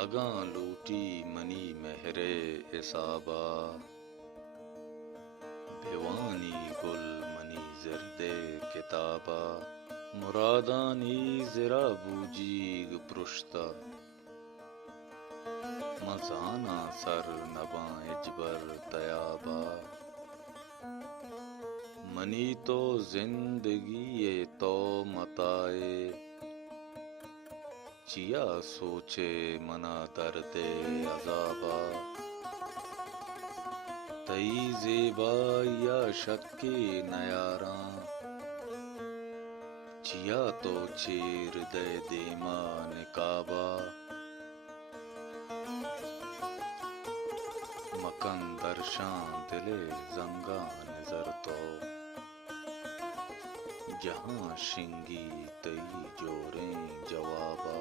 اگاں لوٹی منی مہرے حسابا، بھیوانی گل منی زردے کتابا، مرادانی زرا بوجیگ پرشتا، مزانا سر نباں اجبر تیابا، منی تو زندگی تو متائے، چیا سوچے منا درد عذابا، تئی زیبایا شک نیاراں، چیا تو چیر دے دیما نکابا، مکن درشاں دل زنگاں نظر تو، جہاں شنگی تئی جوریں جوابا،